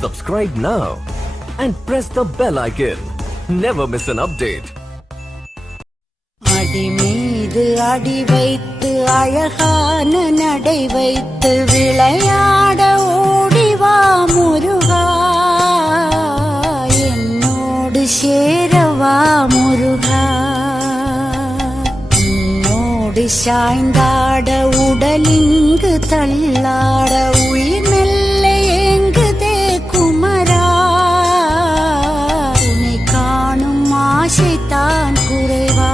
Subscribe now and press the bell icon. Never miss an update. அடி மீது அடி வைத்து அழகான நடை வைத்து விளையாட ஓடிவா முருகா, என்னோடு சேரவா முருகா. உன்னோடு சாய்ந்தாட உடலிங்கு தள்ளாட உயிர் மெல்ல ஏங்குதே குமரா. உன்னை காணும் ஆசைத்தான் குறைவா.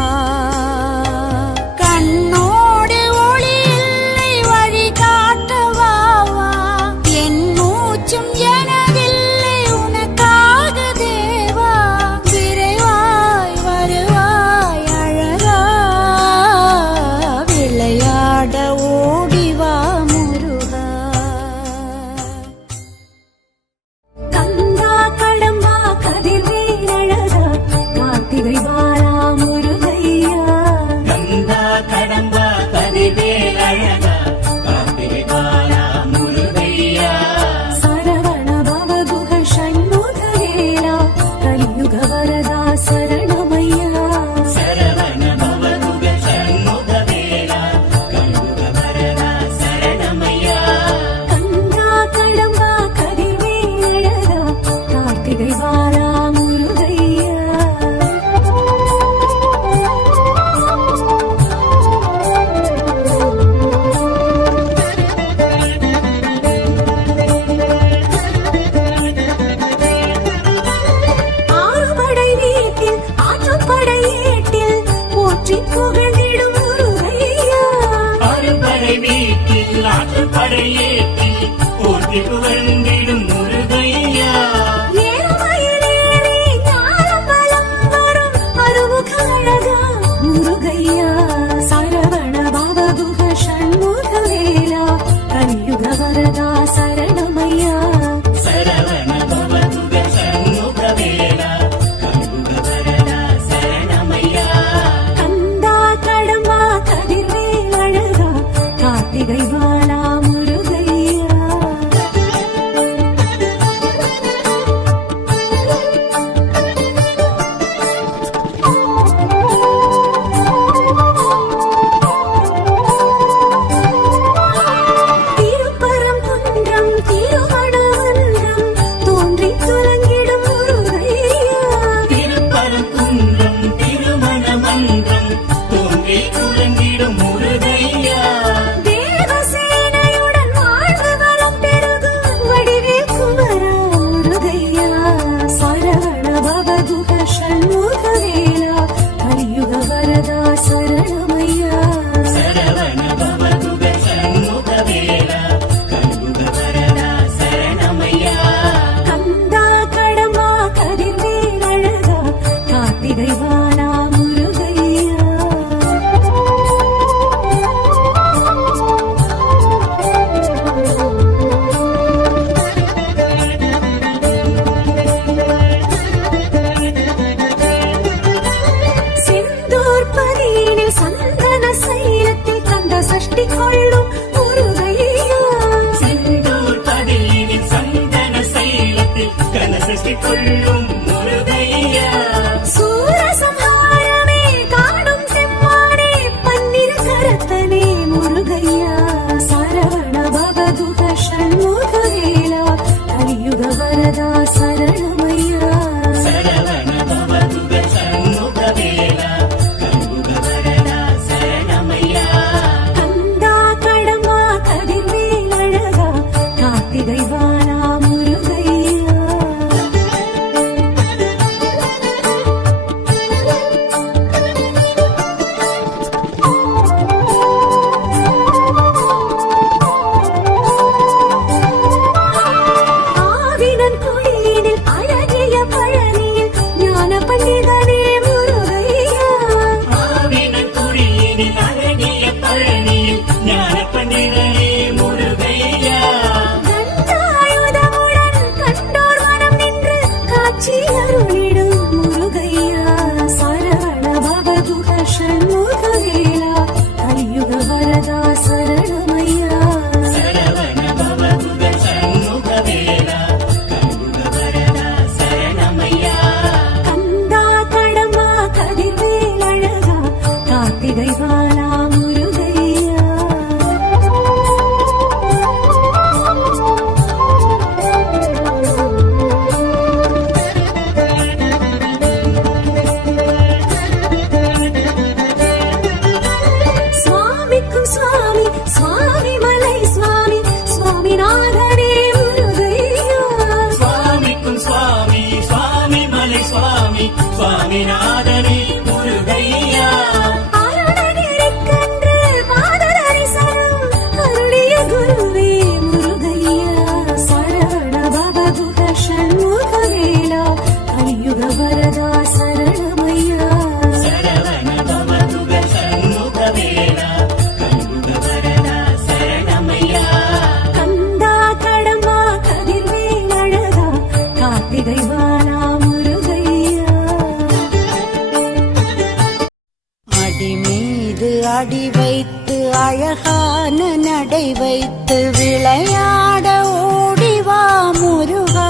கூடை வைத்து விளையாட ஓடிவா முருகா,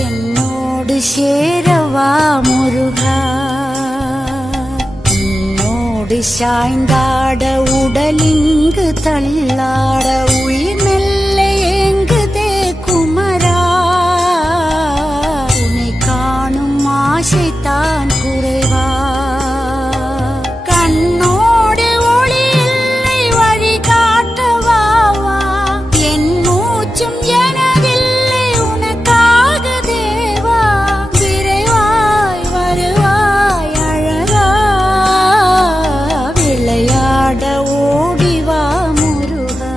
என்னோடு சேரவா முருகா. உன்னோடு சாய்ந்தாட உடலிங்கு தள்ளாட உயிர் மெல்ல ஏங்குதே குமரா. உன்னை காணும் ஆசைத்தான் குறைவா. கண்ணோடு ஒளி இல்லை வழி காட்டவாவா. என் மூச்சும் எனதில்லை உனக்காக தேவா. விரைவாய் வருவாய் அழகா, விளையாட ஓடிவா முருகா.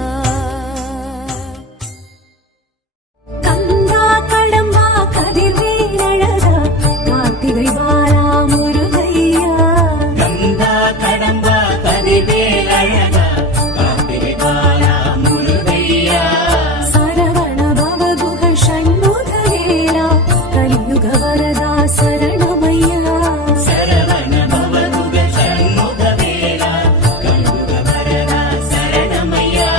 கந்தா கடம்பா கதிர்வேல் அழகா, கார்த்திகை பாலா முருகையா. கந்தா கடம்பா கதிர்வேல் அழகா, கார்த்திகை பாலா முருகையா. சரவண பவகுஹ ஷண்முகவேலா, கலியுக வரதா சரணமையா. சரவண பவகுக ஷண்முக வேலா, கலியுக வரதா சரணமையா.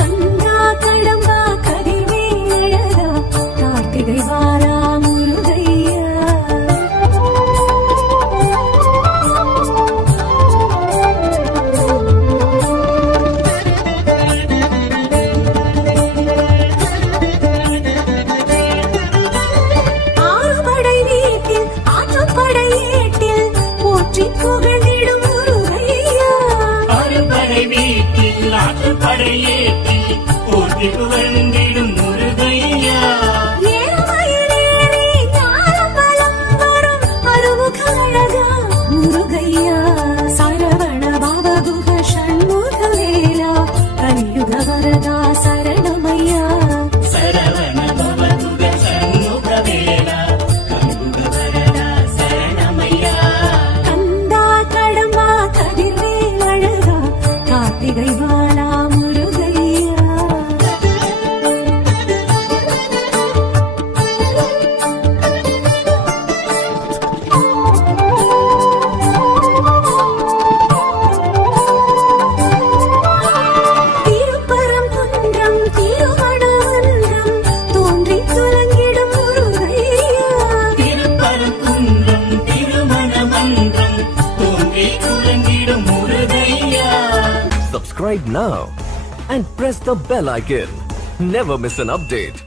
கந்தா கடம்பா கதிர்வேல் அழகா, கார்த்திகை பாலா முருகையா. ஆறுபடை வீட்டில் ஆற்றுப்படை ஏட்டில் போற்றி புகழ்ந்திடும் முருகையா. அறுபடை வீட்டில் ஆற்றுப்படை ஏற்றில் போற்றி புகழ்ந்திடும் முருகையா. ஏழுமயிலேறி ஞானம் வலம் வரும் அருமுக அழகா முருகையா. சரவண பவகுஹ ஷண்முகவேலா, கலியுக வரதா சரணமையா. சரவண பவகுக ஷண்முக வேலா, கலியுக வரதா சரணமையா. கந்தா கடம்பா கதிர்வேல் அழகா, கார்த்திகை பாலா முருகையா. திருப்பரங்குன்றம் திருமணமன்றம் தோன்றி துலங்கிடும் முருகையா. திருப்பரங்குன்றம் திருமண மன்றம் தோன்றி துலங்கிடும் முருகையா. Subscribe now and press the bell icon. Never miss an update.